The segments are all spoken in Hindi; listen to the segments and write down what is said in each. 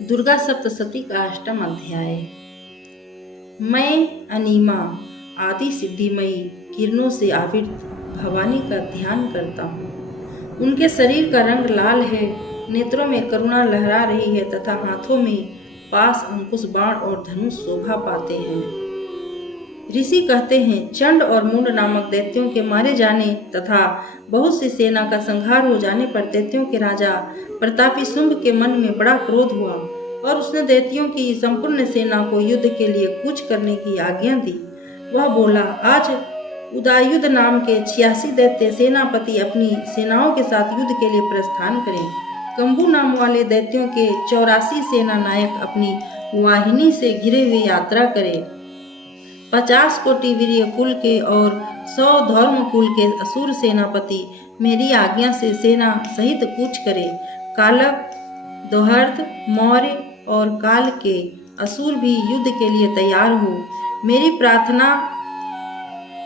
दुर्गा सप्तशती का अष्टम अध्याय। मैं अनीमा आदि सिद्धिमयी किरणों से आवृत भवानी का ध्यान करता हूँ। उनके शरीर का रंग लाल है, नेत्रों में करुणा लहरा रही है तथा हाथों में पास अंकुश बाण और धनुष शोभा पाते हैं। ऋषि कहते हैं, चंड और मुंड नामक दैत्यों के मारे जाने तथा बहुत सी सेना का संहार हो जाने पर दैत्यों के राजा प्रतापी शुंभ के मन में बड़ा क्रोध हुआ और उसने दैत्यों की संपूर्ण सेना को युद्ध के लिए कूच करने की आज्ञा दी। वह बोला, आज उदायुध नाम के 86 दैत्य सेनापति अपनी सेनाओं के साथ युद्ध के लिए प्रस्थान करें। कंबू नाम वाले दैत्यों के 84 सेना नायक अपनी वाहिनी से घिरे हुए यात्रा करें। 50 कोटि वीर्य कुल के और 100 धर्म कुल के असुर सेनापति मेरी आज्ञा से सेना सहित कूच करे। कालक, दोहर्द, मौर्य और काल के असुर भी युद्ध के लिए तैयार हो।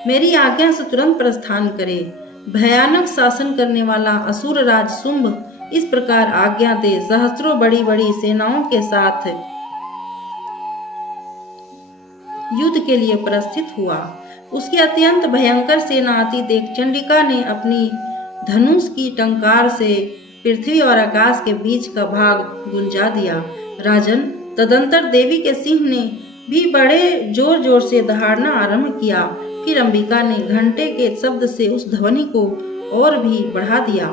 मेरी आज्ञा से तुरंत प्रस्थान करे। भयानक शासन करने वाला असुर राज शुंभ इस प्रकार आज्ञा दे सहस्त्रों बड़ी बड़ी सेनाओं के साथ युद्ध के लिए प्रस्थित हुआ। उसकी अत्यंत भयंकर सेना आती देख चंडिका ने अपनी धनुष की टंकार से पृथ्वी और आकाश के बीच का भाग गुंजा दिया। राजन, तदंतर देवी के सिंह ने भी बड़े जोर जोर से दहाड़ना आरंभ किया। फिर अंबिका ने घंटे के शब्द से उस ध्वनि को और भी बढ़ा दिया।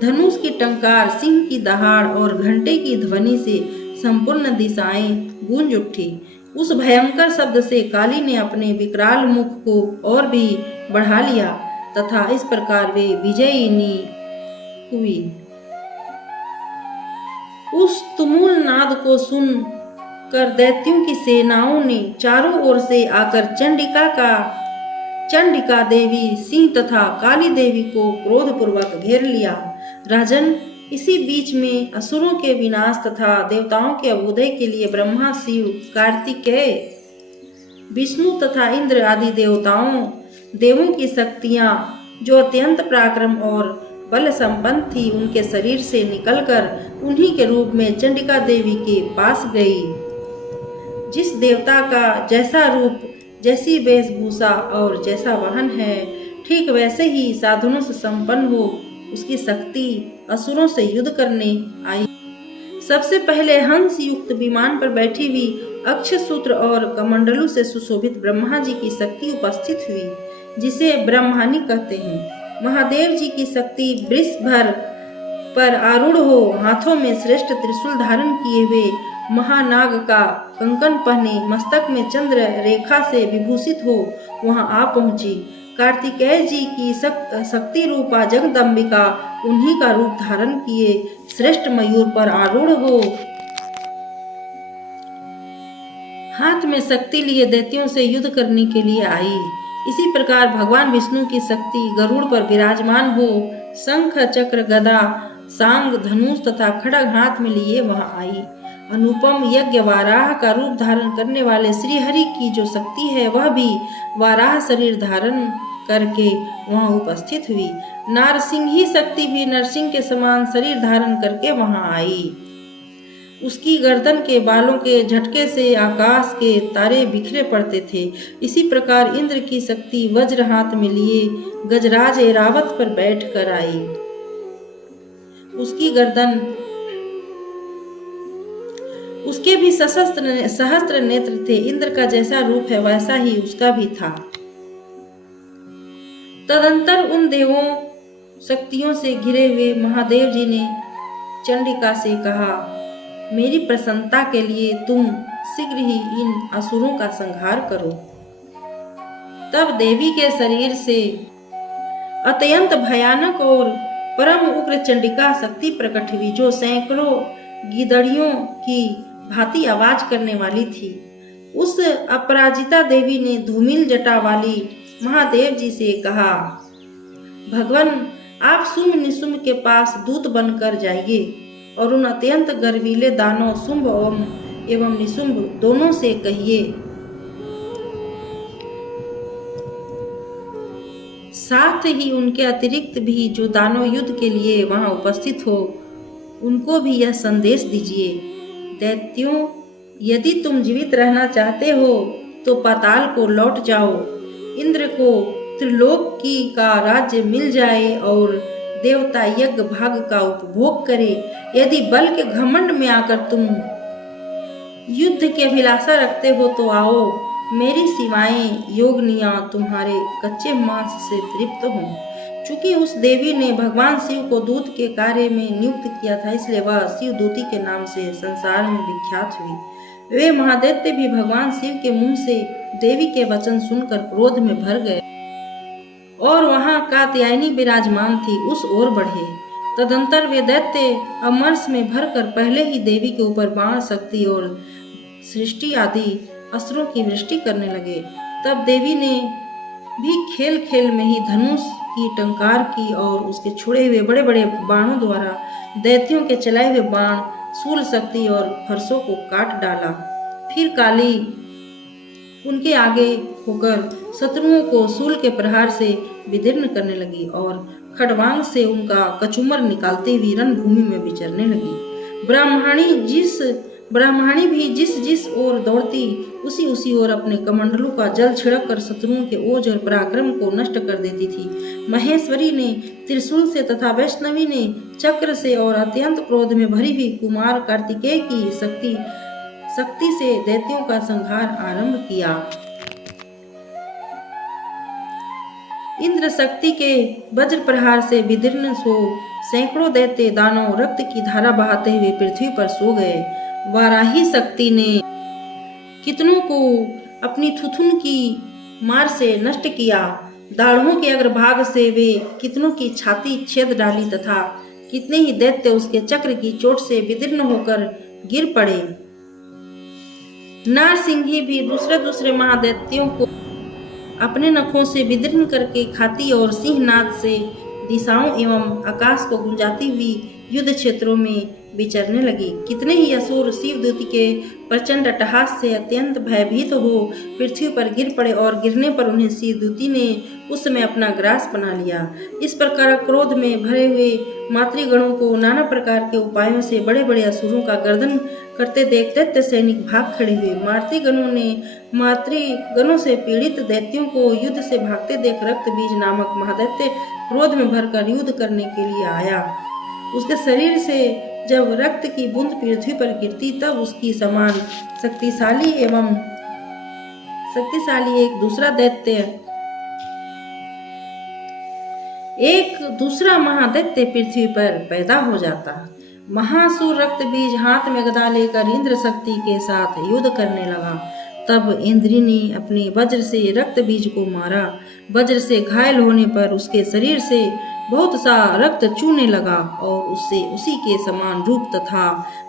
धनुष की टंकार, सिंह की दहाड़ और घंटे की ध्वनि से संपूर्ण दिशाएं गूंज उठी। उस भयंकर शब्द से काली ने अपने विकराल मुख को और भी बढ़ा लिया तथा इस प्रकार वे विजयिनी हुई। उस तुमुल नाद को सुन कर दैत्यों की सेनाओं ने चारों ओर से आकर चंडिका देवी, सिंह तथा काली देवी को क्रोधपूर्वक घेर लिया। राजन, इसी बीच में असुरों के विनाश तथा देवताओं के अभ्युदय के लिए ब्रह्मा, शिव, कार्तिकेय, विष्णु तथा इंद्र आदि देवों की शक्तियां जो अत्यंत पराक्रम और बल संपन्न थी, उनके शरीर से निकलकर उन्हीं के रूप में चंडिका देवी के पास गई। जिस देवता का जैसा रूप, जैसी वेशभूषा और जैसा वाहन है, ठीक वैसे ही साधनों से संपन्न हो उसकी शक्ति असुरों से युद्ध करने आई। सबसे पहले हंस युक्त विमान पर बैठी हुई अक्षसूत्र और कमंडलू से सुशोभित ब्रह्मा जी की शक्ति उपस्थित हुई, जिसे ब्रह्मानी कहते हैं। महादेव जी की शक्ति वृषभर पर आरूढ़ हो, हाथों में श्रेष्ठ त्रिशूल धारण किए हुए, महानाग का कंकन पहने, मस्तक में चंद्र रेखा से विभूषित हो वहां आ पहुंची। कार्तिकेय जी की शक्ति रूपा जगदम्बिका उन्हीं का रूप धारण किए श्रेष्ठ मयूर पर आरूढ़ हो हाथ में शक्ति लिए दैत्यों से युद्ध करने के लिए आई। इसी प्रकार भगवान विष्णु की शक्ति गरुड़ पर विराजमान हो शंख, चक्र, गदा, सांग, धनुष तथा खड्ग हाथ में लिए वहां आई। अनुपम यज्ञ वाराह का रूप धारण करने वाले श्री हरि की जो शक्ति है, वह भी वाराह शरीर धारण करके वहां उपस्थित हुई। नारसिंही शक्ति भी नरसिंह के समान शरीर धारण करके वहां आई। उसकी गर्दन के बालों के झटके से आकाश के तारे बिखरे पड़ते थे। इसी प्रकार इंद्र की शक्ति वज्र हाथ में लिए गजराज ऐरावत पर बैठ कर आई। उसकी गर्दन, उसके भी सहस्त्र नेत्र थे। इंद्र का जैसा रूप है वैसा ही उसका भी था। तदंतर उन देवों शक्तियों से घिरे हुए महादेव जी ने चंडिका से कहा, मेरी प्रसन्नता के लिए तुम शीघ्र ही इन असुरों का संहार करो। तब देवी के शरीर से अत्यंत भयानक और परम उग्र चंडिका शक्ति प्रकट हुई, जो सैकड़ों गीदड़ियों की भांति आवाज करने वाली थी। उस अपराजिता देवी ने धूमिल जटा वाली महादेव जी से कहा, भगवान, आप शुंभ निशुंभ के पास दूत बनकर जाइए और उन अत्यंत गर्वीले दानव शुंभ एवं निशुंभ दोनों से कहिए, साथ ही उनके अतिरिक्त भी जो दानव युद्ध के लिए वहां उपस्थित हो, उनको भी यह संदेश दीजिए, दैत्यों, यदि तुम जीवित रहना चाहते हो तो पाताल को लौट जाओ। इंद्र को त्रिलोक की का राज्य मिल जाए और देवता यज्ञ भाग का उपभोग करे। यदि बल के घमंड में आकर तुम युद्ध की अभिलाषा रखते हो तो आओ, मेरी सिवाएं योगनियां तुम्हारे कच्चे मांस से तृप्त हों। चूंकि उस देवी ने भगवान शिव को दूत के कार्य में नियुक्त किया था, इसलिए वह शिवदूती के नाम से संसार में विख्यात हुई। वे महादैत्य भी भगवान शिव के मुंह से देवी के वचन सुनकर क्रोध में भर गए और वहां कात्यायनी विराजमान थी उस ओर बढ़े। तदंतर वे दैत्य अमरस में भरकर पहले ही देवी के ऊपर बाण, शक्ति और सृष्टि आदि अस्त्रों की वृष्टि करने लगे। तब देवी ने भी खेल खेल में ही धनुष की टंकार की और उसके छुड़े हुए बड़े बड़े बाणों द्वारा दैत्यों के चलाए हुए बाण, शूल, शक्ति और फरसों को काट डाला। फिर काली उनके आगे होकर शत्रुओं को शूल के प्रहार से विदीर्ण करने लगी और खड़वांग से उनका कचुमर निकालते हुए रणभूमि में विचरने लगी। ब्राह्मणी भी जिस ओर दौड़ती उसी ओर अपने कमंडलों का जल छिड़क कर शत्रुओं के ओज और पराक्रम को नष्ट कर देती थी। महेश्वरी ने त्रिशूल से तथा वैष्णवी ने चक्र से और अत्यंत क्रोध में भरी हुई कुमार कार्तिकेय की शक्ति से दैत्यों का संहार आरंभ किया। इंद्र शक्ति के वज्र प्रहार से विदीर्ण सो सैकड़ों दैत्य दानव रक्त की धारा बहाते हुए पृथ्वी पर सो गए। वाराही शक्ति ने कितनों को अपनी थुथुन की मार से नष्ट किया। दाढ़ों के अग्रभाग से वे कितनों की छाती छेद डाली तथा कितने ही दैत्य उसके चक्र की चोट से विदीर्ण होकर गिर पड़े। नारसिंही भी दूसरे महादैत्यों को अपने नखों से विदीर्ण करके खाती और सिंहनाद से दिशाओं एवं आकाश को गुंजाती हुई युद्ध क्षेत्रों में विचरने लगी। कितने ही असुर शिवदूती के प्रचंड अट्टहास से अत्यंत भयभीत हो पृथ्वी पर गिर पड़े और गिरने पर उन्हें शिवदूती ने उस समय अपना ग्रास बना लिया। इस प्रकार क्रोध में भरे हुए मातृगणों को नाना प्रकार के उपायों से बड़े बड़े असुरों का गर्दन करते देख दैत्य सैनिक भाग खड़े हुए। मातृगणों से पीड़ित दैत्यों को युद्ध से भागते देख रक्तबीज नामक महादैत्य क्रोध में भरकर युद्ध करने के लिए आया। उसके शरीर से जब रक्त की बूंद पृथ्वी पर गिरती तब उसकी समान शक्तिशाली एक दूसरा महादैत्य पृथ्वी पर पैदा हो जाता। महासुर रक्तबीज हाथ में गदा लेकर इंद्र शक्ति के साथ युद्ध करने लगा। तब इंद्री ने अपने वज्र से रक्तबीज को मारा। वज्र से घायल होने पर उसके शरीर से बहुत सा रक्त चूने लगा और उससे उसी के समान रूप तथा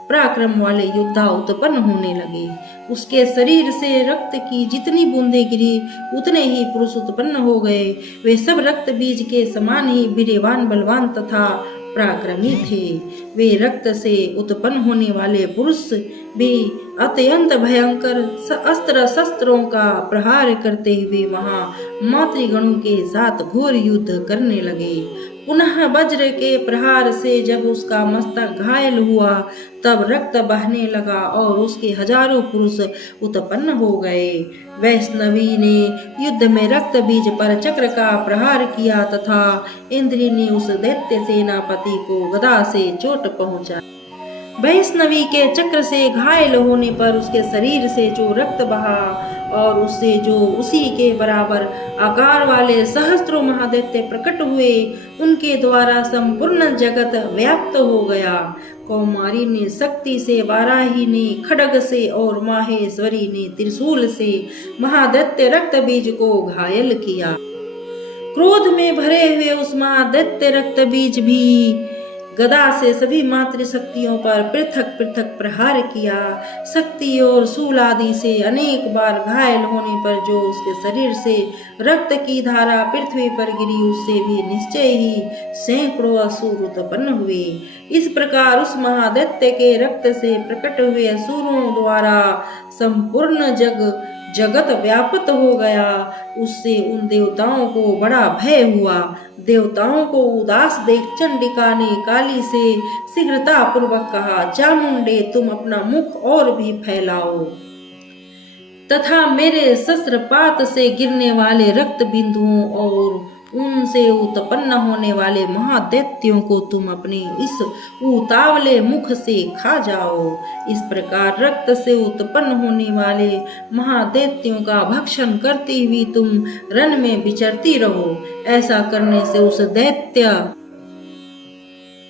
पराक्रम वाले योद्धा उत्पन्न होने लगे। उसके शरीर से रक्त की जितनी बूंदें गिरी उतने ही पुरुष उत्पन्न हो गए। वे सब रक्त बीज के समान ही वीर्यवान, बलवान तथा पराक्रमी थे। वे रक्त से उत्पन्न होने वाले पुरुष भी अत्यंत भयंकर अस्त्र शस्त्रों का प्रहार करते हुए वहां मातृगणों के साथ घोर युद्ध करने लगे। पुनः वज्र के प्रहार से जब उसका मस्तक घायल हुआ तब रक्त बहने लगा और उसके हजारों पुरुष उत्पन्न हो गए। वैष्णवी ने युद्ध में रक्त बीज पर चक्र का प्रहार किया तथा इंद्री ने उस दैत्य सेनापति को गदा से चोट पहुंचा। वैष्णवी के चक्र से घायल होने पर उसके शरीर से जो रक्त बहा और उससे जो उसी के बराबर आकार वाले सहस्त्रों महादैत्य प्रकट हुए, उनके द्वारा संपूर्ण जगत व्याप्त हो गया। कौमारी ने शक्ति से, वाराही ने खड्ग से और माहेश्वरी ने त्रिशूल से महादैत्य रक्त बीज को घायल किया। क्रोध में भरे हुए उस महादैत्य रक्त बीज भी गदा से सभी मातृशक्तियों पर पृथक पृथक प्रहार किया। शक्ति और शूल आदि से अनेक बार घायल होने पर जो उसके शरीर से रक्त की धारा पृथ्वी पर गिरी, उससे भी निश्चय ही सैकड़ों असुर उत्पन्न हुए। इस प्रकार उस महादैत्य के रक्त से प्रकट हुए असुरों द्वारा संपूर्ण जग जगत व्याप्त हो गया। उससे उन देवताओं को बड़ा भय हुआ। देवताओं को उदास देख चंडिका ने काली से शीघ्रता पूर्वक कहा, चामुंडे तुम अपना मुख और भी फैलाओ तथा मेरे शस्त्रपात से गिरने वाले रक्त बिंदुओं और उनसे उत्पन्न होने वाले महादैत्यों को तुम अपने इस उतावले मुख से खा जाओ। इस प्रकार रक्त से उत्पन्न होने वाले महादैत्यों का भक्षण करती हुई तुम रण में विचरती रहो। ऐसा करने से उस दैत्य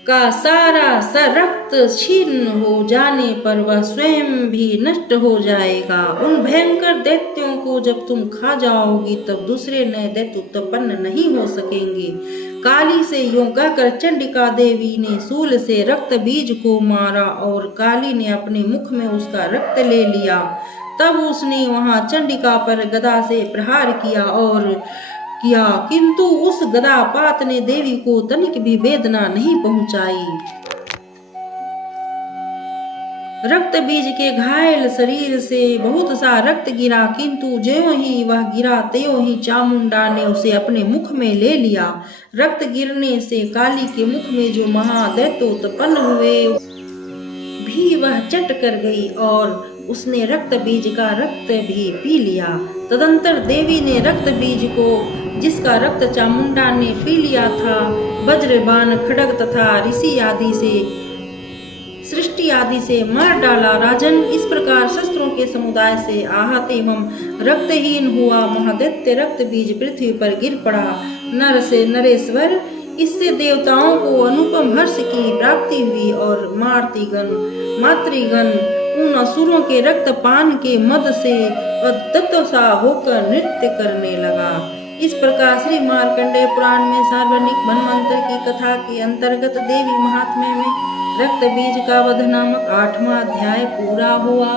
का सारा रक्त छीन हो जाने पर वह स्वयं भी नष्ट हो जाएगा। उन भयंकर दैत्यों को जब तुम खा जाओगी तब दूसरे नए दैत्य उत्पन्न नहीं हो सकेंगे। काली से यूं कहकर चंडिका देवी ने शूल से रक्त बीज को मारा और काली ने अपने मुख में उसका रक्त ले लिया। तब उसने वहां चंडिका पर गदा से प्रहार किया, किंतु उस गदापात ने देवी को तनिक भी वेदना नहीं पहुंचाई। रक्त बीज के घायल शरीर से बहुत सा रक्त गिरा, किंतु ज्यों ही वह गिरा त्यों ही चामुंडा ने उसे अपने मुख में ले लिया। रक्त गिरने से काली के मुख में जो महादैत्य उत्पन्न हुए भी वह चट कर गई और उसने रक्त बीज का रक्त भी पी लिया। तदंतर देवी ने रक्त बीज को, जिसका रक्त चामुंडा ने पी लिया था, वज्रबाण खड्ग तथा ऋषि आदि से सृष्टि आदि से मार डाला। राजन, इस प्रकार शस्त्रों के समुदाय से आहत एवं रक्तहीन हुआ महादैत्य रक्त बीज पृथ्वी पर गिर पड़ा। नर से नरेश्वर, इससे देवताओं को अनुपम हर्ष की प्राप्ति हुई और मातृगण उन असुरों के रक्त पान के मद से अदत्तसा होकर नृत्य करने लगा। इस प्रकार श्री मार्कंडेय पुराण में सार्वजनिक मनमंत्र की कथा के अंतर्गत देवी महात्म्य में रक्त बीज का वध नामक 8वां अध्याय पूरा हुआ।